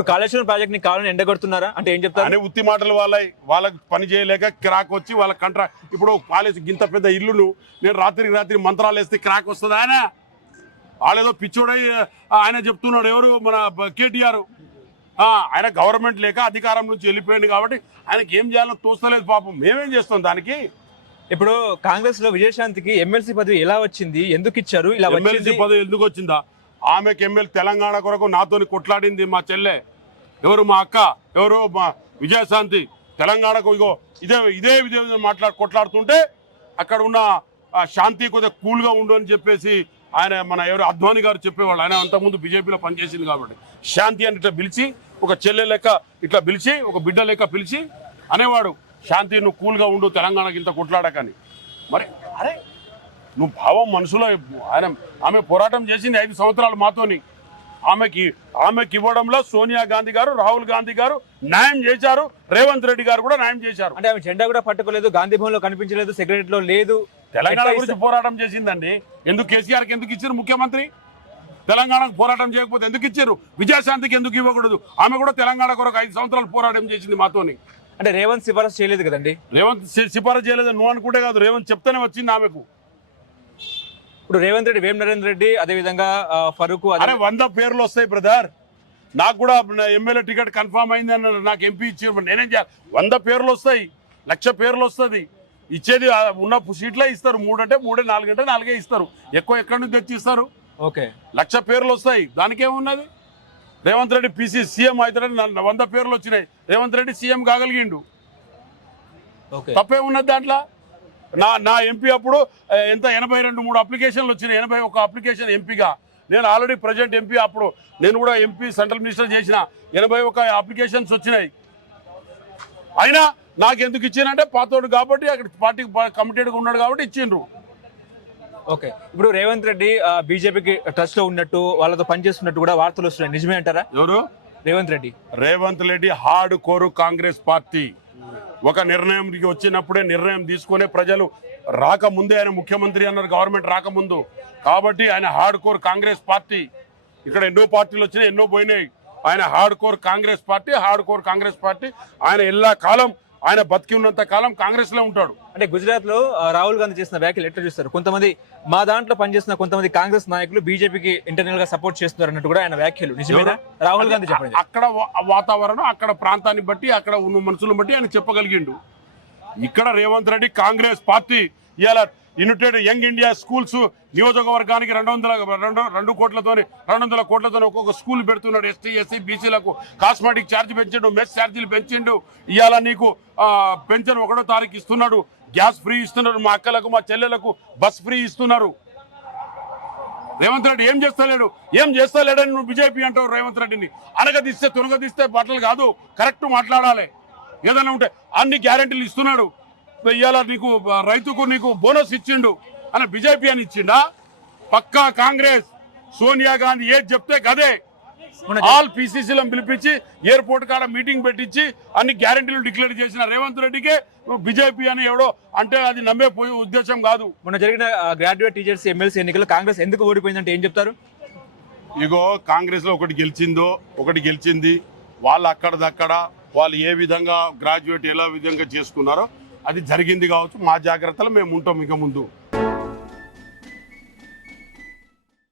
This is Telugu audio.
ఇప్పుడు కాళేశ్వరం ప్రాజెక్ట్ ని కావాలని ఎండగొడుతున్నారా అంటే ఏం చెప్తారు? అనే ఉత్తి మాటలు వాళ్ళకి పని చేయలేక క్రాక్ వచ్చి వాళ్ళ ఇప్పుడు కాలేజ్ గింత పెద్ద ఇల్లును నేను రాత్రి మంత్రాలు వేస్తే క్రాక్ వస్తుంది. వాళ్ళేదో పిచ్చోడై ఆయన చెప్తున్నాడు. ఎవరు? మన కేటీఆర్. ఆయన గవర్నమెంట్ లేక అధికారం నుంచి వెళ్ళిపోయింది కాబట్టి ఆయనకి ఏం చేయాలో తోస్తలేదు పాపం. మేమేం చేస్తాం దానికి? ఇప్పుడు కాంగ్రెస్ లో విజయశాంతికి ఎమ్మెల్సీ పదవి ఎలా వచ్చింది, ఎందుకు ఇచ్చారు? ఇలా ఎమ్మెల్సీ పదవి ఎందుకు వచ్చిందా? ఆమెకు ఎమ్మెల్యే తెలంగాణ కొరకు నాతోని కొట్లాడింది మా చెల్లె. ఎవరు? మా అక్క. ఎవరు? మా విజయశాంతి. తెలంగాణకు ఇగో ఇదే కొట్లాడుతుంటే అక్కడ ఉన్న శాంతి కొద్దిగా కూల్గా ఉండు అని చెప్పేసి ఆయన మన ఎవరు అద్వానీ గారు చెప్పేవాళ్ళు. ఆయన అంతకుముందు బీజేపీలో పనిచేసింది కాబట్టి శాంతి అని ఇట్లా పిలిచి ఒక చెల్లె లెక్క ఇట్లా పిలిచి ఒక బిడ్డ లెక్క పిలిచి అనేవాడు, శాంతి నువ్వు కూల్గా ఉండు తెలంగాణకి ఇంత కొట్లాడకని. మరి అరే నువ్వు భావం మనసులో ఆమె పోరాటం చేసింది 5 సంవత్సరాలు మాతోని. ఆమెకి ఇవ్వడంలో సోనియా గాంధీ గారు, రాహుల్ గాంధీ గారు న్యాయం చేశారు. రేవంత్ రెడ్డి గారు కూడా న్యాయం చేశారు. అంటే ఆమె జెండా కూడా పట్టుకోలేదు, గాంధీ భవన్ లో కనిపించలేదు, సెక్రటరీలో లేదు. తెలంగాణ గురించి పోరాటం చేసిందండి. ఎందుకు కేసీఆర్కి ఎందుకు ఇచ్చారు ముఖ్యమంత్రి? తెలంగాణకు పోరాటం చేయకపోతే ఎందుకు ఇచ్చారు? విజయశాంతికి ఎందుకు ఇవ్వకూడదు? ఆమె కూడా తెలంగాణ కొరకు 5 సంవత్సరాలు పోరాటం చేసింది మాతోని. అంటే రేవంత్ సిఫారసు చేయలేదు కదండి? రేవంత్ సిఫారసు చేయలేదు నువ్వు అనుకుంటే కాదు, రేవంత్ చెప్తేనే వచ్చింది ఆమెకు. ఇప్పుడు రేవంత్ రెడ్డి, వేం నరేంద్ర రెడ్డి, అదేవిధంగా ఫరూక్, అరే 100 పేర్లు వస్తాయి బ్రదర్. నాకు కూడా ఎమ్మెల్యే టికెట్ కన్ఫర్మ్ అయింది అన్నారు, నాకు ఎంపీ ఇచ్చి నేనేం చేయాలి? 100 పేర్లు వస్తాయి, 1,00,000 పేర్లు వస్తుంది. ఇచ్చేది ఉన్న సీట్లే ఇస్తారు. 3 అంటే 3, 4 అంటే 4 ఇస్తారు. ఎక్కువ ఎక్కడి నుంచి తెచ్చి ఇస్తారు? ఓకే, 1,00,000 పేర్లు వస్తాయి. దానికేమున్నది? రేవంత్ రెడ్డి పీసీ సీఎం అవుతాడని 100 పేర్లు వచ్చినాయి. రేవంత్ రెడ్డి సీఎం కాగలిగిండు. తప్పే ఉన్నది దాంట్లో? నా ఎంపీ అప్పుడు ఎంత 82 అప్లికేషన్లు వచ్చినాయి. 81 అప్లికేషన్ ఎంపీగా. నేను ఆల్రెడీ ప్రజెంట్ ఎంపీ. అప్పుడు నేను కూడా ఎంపీ సెంట్రల్ మినిస్టర్ చేసిన. 81 అప్లికేషన్స్ వచ్చినాయి. అయినా నాకు ఎందుకు ఇచ్చిందంటే పాతోడు కాబట్టి, అక్కడ పార్టీకి కమిటెడ్గా ఉన్నాడు కాబట్టి ఇచ్చిండ్రు. ఓకే, ఇప్పుడు రేవంత్ రెడ్డి బీజేపీకి టచ్ లో ఉన్నట్టు, వాళ్ళతో పనిచేస్తున్నట్టు కూడా వార్తలు వస్తున్నాయి, నిజమే అంటారా? ఎవరు? రేవంత్ రెడ్డి. రేవంత్ రెడ్డి హార్డ్ కోరు కాంగ్రెస్ పార్టీ. ఒక నిర్ణయంకి వచ్చినప్పుడే నిర్ణయం తీసుకునే ప్రజలు రాకముందే ఆయన ముఖ్యమంత్రి అన్నారు, గవర్నమెంట్ రాకముందు. కాబట్టి ఆయన హార్డ్ కోర్ కాంగ్రెస్ పార్టీ. ఇక్కడ ఎన్నో పార్టీలు వచ్చినాయి, ఎన్నో పోయినాయి. ఆయన హార్డ్ కోర్ కాంగ్రెస్ పార్టీ. ఆయన ఎల్లా కాలం, ఆయన బతికి ఉన్నంత కాలం కాంగ్రెస్ లో ఉంటాడు. అంటే గుజరాత్ లో రాహుల్ గాంధీ చేసిన వ్యాఖ్యలు ఎట్లా చూస్తారు? కొంతమంది మా దాంట్లో పనిచేస్తున్న కొంతమంది కాంగ్రెస్ నాయకులు బీజేపీకి ఇంటర్నల్ గా సపోర్ట్ చేస్తున్నారు అన్నట్టు కూడా ఆయన వ్యాఖ్యలు నిజమేనా? రాహుల్ గాంధీ చెప్పండి. అక్కడ వాతావరణం, అక్కడ ప్రాంతాన్ని బట్టి, అక్కడ ఉన్న మనుషులను బట్టి ఆయన చెప్పగలిగిండు. ఇక్కడ రేవంత్ రెడ్డి కాంగ్రెస్ పార్టీ ఇవాళ యునైటెడ్ యంగ్ ఇండియా స్కూల్స్ నియోజకవర్గానికి 200 కోట్లతో ఒక్కొక్క స్కూల్ పెడుతున్నాడు. ఎస్టీ, ఎస్సీ, బీసీలకు కాస్మెటిక్ ఛార్జ్ పెంచిండు, మెస్ ఛార్జీలు పెంచిండు. ఇవాళ నీకు పెన్షన్ 1వ తారీఖు ఇస్తున్నాడు, గ్యాస్ ఫ్రీ ఇస్తున్నారు, మా అక్కలకు మా చెల్లెలకు బస్ ఫ్రీ ఇస్తున్నారు. రేవంత్ రెడ్డి ఏం చేస్తలేడని నువ్వు బీజేపీ అంటావు. రేవంత్ రెడ్డిని తునగదీస్తే బట్టలు కాదు, కరెక్ట్ మాట్లాడాలి. ఏదైనా ఉంటే అన్ని గ్యారెంటీలు ఇస్తున్నాడు. ఇవాళ నీకు రైతుకు నీకు బోనస్ ఇచ్చిండు అని బీజేపీ అని ఇచ్చిండా? పక్కా కాంగ్రెస్. సోనియా గాంధీ ఏది చెప్తే గదే. ఆల్ పీసీసీలను పిలిపించి ఎయిర్పోర్ట్ కాడ మీటింగ్ పెట్టించి అన్ని గ్యారెంటీలు డిక్లేర్ చేసిన రేవంత్ రెడ్డికే బీజేపీ అని ఎవడో అంటే అది నమ్మే పోయే ఉద్దేశం కాదు. మొన్న జరిగిన గ్రాడ్యుయేట్ టీచర్స్ ఎమ్మెల్సీ ఎన్నికల్లో కాంగ్రెస్ ఎందుకు ఓడిపోయిందంటే ఏం చెప్తారు? ఇగో కాంగ్రెస్ లో ఒకటి గెలిచింది. వాళ్ళు అక్కడదక్కడ వాళ్ళు ఏ విధంగా గ్రాడ్యుయేట్ ఎలా విధంగా చేసుకున్నారో అది జరిగింది కావచ్చు. మా జాగ్రత్తలో మేము ఉంటాం ఇక ముందు.